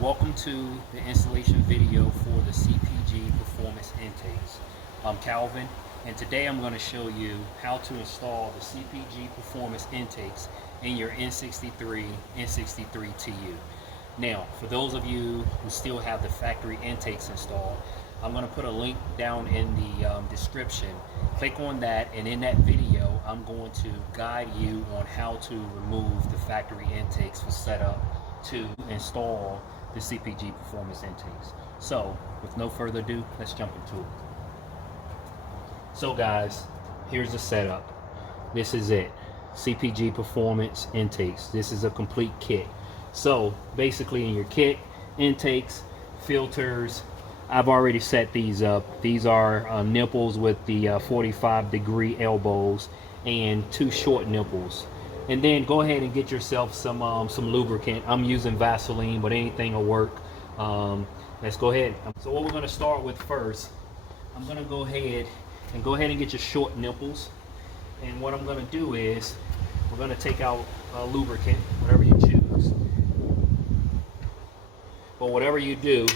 Welcome to the installation video for the CPG Performance Intakes. I'm Calvin, and today I'm going to show you how to install the CPG Performance Intakes in your N63, N63TU. Now, for those of you who still have the factory intakes installed, I'm going to put a link down in the description. Click on that, and in that video, I'm going to guide you on how to remove the factory intakes for setup to install the CPG Performance Intakes. So, with no further ado, let's jump into it. So guys, here's the setup. This is it. CPG Performance Intakes. This is a complete kit. So, basically in your kit, intakes, filters, I've already set these up. These are nipples with the 45-degree elbows and 2 short nipples. And then go ahead and get yourself some lubricant. I'm using Vaseline, but anything will work. Let's go ahead. So what we're going to start with first, I'm going to go ahead and get your short nipples. And what I'm going to do is we're going to take out lubricant, whatever you choose. But whatever you do,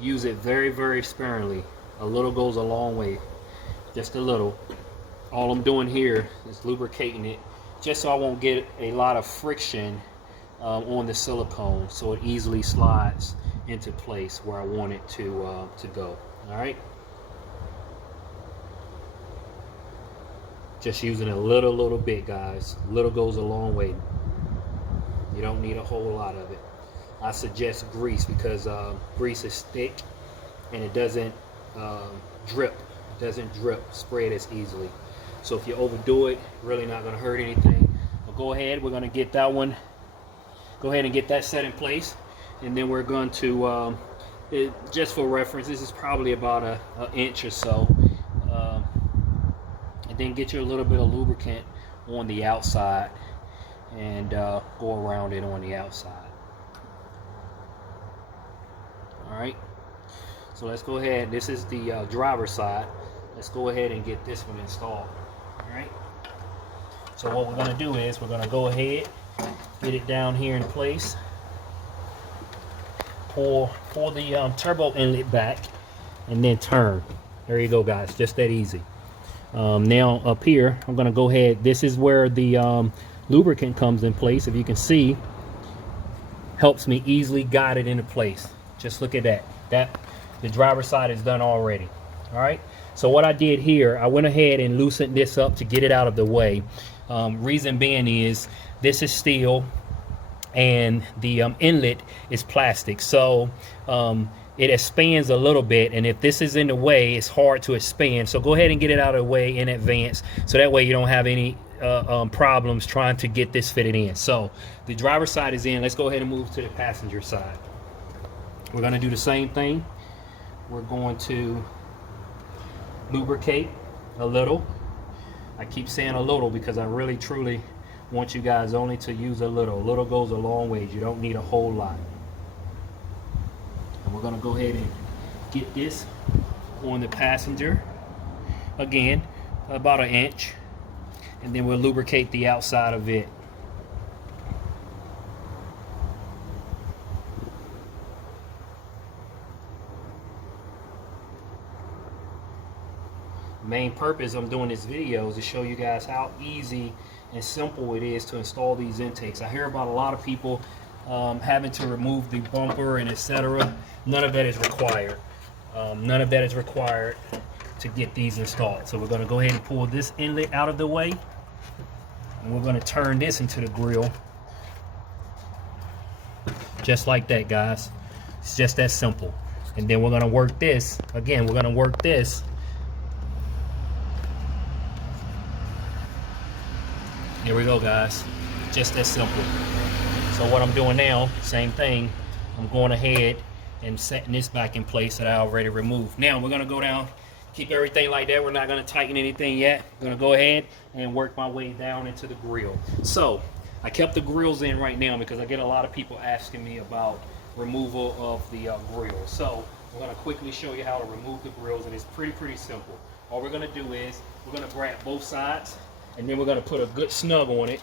use it very, very sparingly. A little goes a long way. Just a little. All I'm doing here is lubricating it, just so I won't get a lot of friction on the silicone, so it easily slides into place where I want it to go. All right. Just using a little bit, guys. Little goes a long way. You don't need a whole lot of it. I suggest grease because grease is thick and it doesn't drip. It doesn't drip, spread as easily. So if you overdo it, really not going to hurt anything. But go ahead, we're going to get that one. Go ahead and get that set in place, and then we're going to, just for reference, this is probably about an inch or so. And then get you a little bit of lubricant on the outside, and go around it on the outside. All right. So let's go ahead. This is the driver's side. Let's go ahead and get this one installed. All right. So what we're going to do is we're going to go ahead, get it down here in place, pull the turbo inlet back, and then turn. There you go, guys. Just that easy. Now up here, I'm going to go ahead. This is where the lubricant comes in place. If you can see, helps me easily guide it into place. Just look at that. The driver's side is done already. All right. So what I did here, I went ahead and loosened this up to get it out of the way. Reason being is this is steel and the inlet is plastic. So it expands a little bit, and if this is in the way, it's hard to expand. So go ahead and get it out of the way in advance, so that way you don't have any problems trying to get this fitted in. So the driver's side is in. Let's go ahead and move to the passenger side. We're going to do the same thing. We're going to lubricate a little. I keep saying a little because I really truly want you guys only to use a little. A little goes a long way. You don't need a whole lot. And we're going to go ahead and get this on the passenger. Again, about an inch. And then we'll lubricate the outside of it. Main purpose I'm doing this video is to show you guys how easy and simple it is to install these intakes. I hear about a lot of people having to remove the bumper and etc. None of that is required. None of that is required to get these installed. So we're going to go ahead and pull this inlet out of the way, and we're going to turn this into the grill, just like that, guys. It's just that simple. And then we're going to work this again. We're going to work this. Here we go, guys. Just that simple. So what I'm doing now, same thing. I'm going ahead and setting this back in place that I already removed. Now we're gonna go down, keep everything like that. We're not gonna tighten anything yet. I'm gonna go ahead and work my way down into the grill. So I kept the grills in right now because I get a lot of people asking me about removal of the grill. So we're gonna quickly show you how to remove the grills, and it's pretty simple. All we're gonna do is we're gonna grab both sides, and then we're going to put a good snug on it,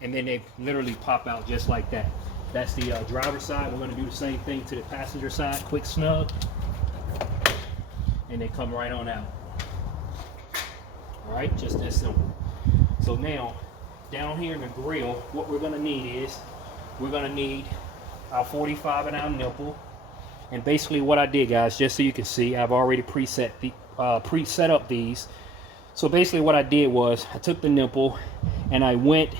and then they literally pop out just like that. That's the driver's side. We're going to do the same thing to the passenger side. Quick snug, and they come right on out. All right, just that simple. So now, down here in the grill, what we're going to need is we're going to need our 45 ounce nipple. And basically what I did, guys, just so you can see, I've already preset up these. So basically what I did was I took the nipple and I went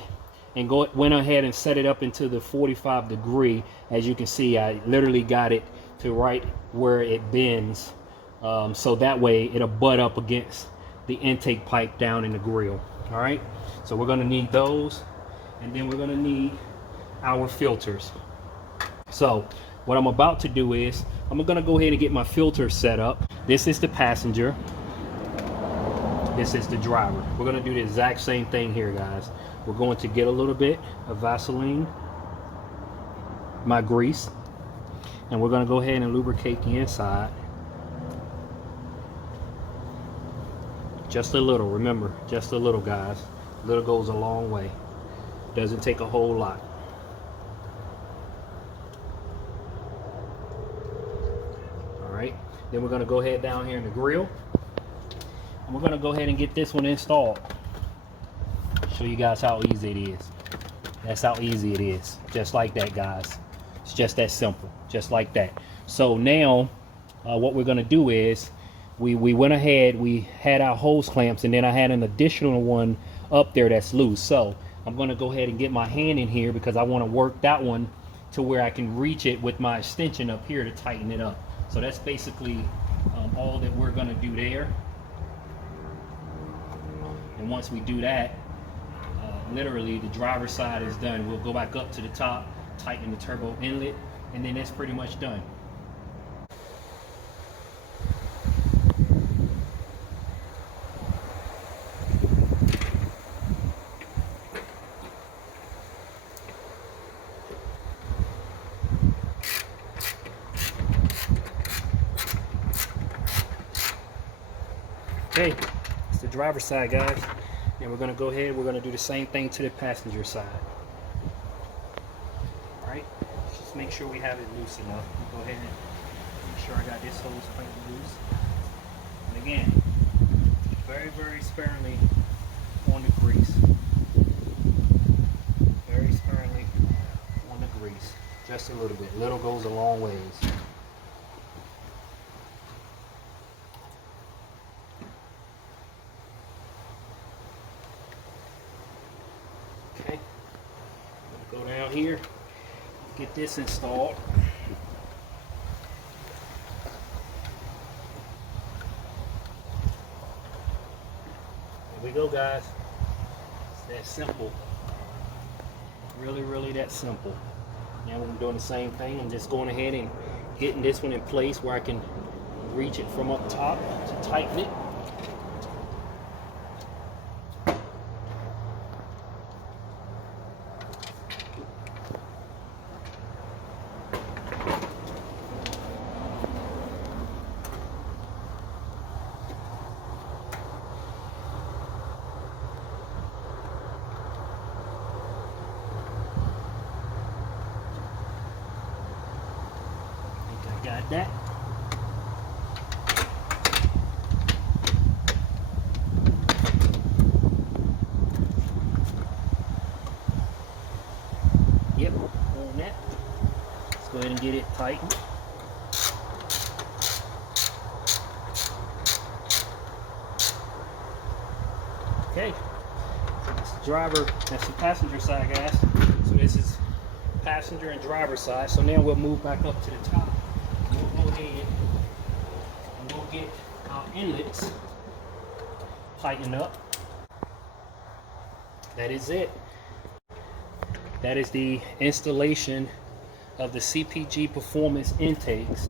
ahead and set it up into the 45 degree. As you can see, I literally got it to right where it bends, so that way it'll butt up against the intake pipe down in the grill. All right, so we're going to need those, and then we're going to need our filters. So what I'm about to do is I'm going to go ahead and get my filter set up. This is the passenger, this is the driver. We're going to do the exact same thing here, guys. We're going to get a little bit of Vaseline, my grease, and we're going to go ahead and lubricate the inside. Just a little, remember, just a little, guys. A little goes a long way. Doesn't take a whole lot. All right, then we're going to go ahead down here in the grill, and we're going to go ahead and get this one installed. Show you guys how easy it is. That's how easy it is. Just like that, guys. It's just that simple, just like that. So now what we're going to do is we went ahead, we had our hose clamps, and then I had an additional one up there that's loose. So I'm going to go ahead and get my hand in here because I want to work that one to where I can reach it with my extension up here to tighten it up. So that's basically all that we're going to do there. And once we do that, literally the driver's side is done. We'll go back up to the top, tighten the turbo inlet, and then that's pretty much done. Okay, it's the driver's side, guys. And we're going to go ahead, we're going to do the same thing to the passenger side. All right, just make sure we have it loose enough. Go ahead and make sure I got this hose clamp loose. And again, very, very sparingly on the grease. Very sparingly on the grease. Just a little bit. Little goes a long ways. Okay, go down here, get this installed. There we go, guys. It's that simple. Really, really that simple. Now I'm doing the same thing. I'm just going ahead and getting this one in place where I can reach it from up top to tighten it. Got that. Yep, on that. Let's go ahead and get it tightened. Okay, that's the driver, that's the passenger side, guys. So this is passenger and driver side. So now we'll move back up to the top. We'll go ahead and we'll get our inlets tightened up. That is it. That is the installation of the CPG Performance Intakes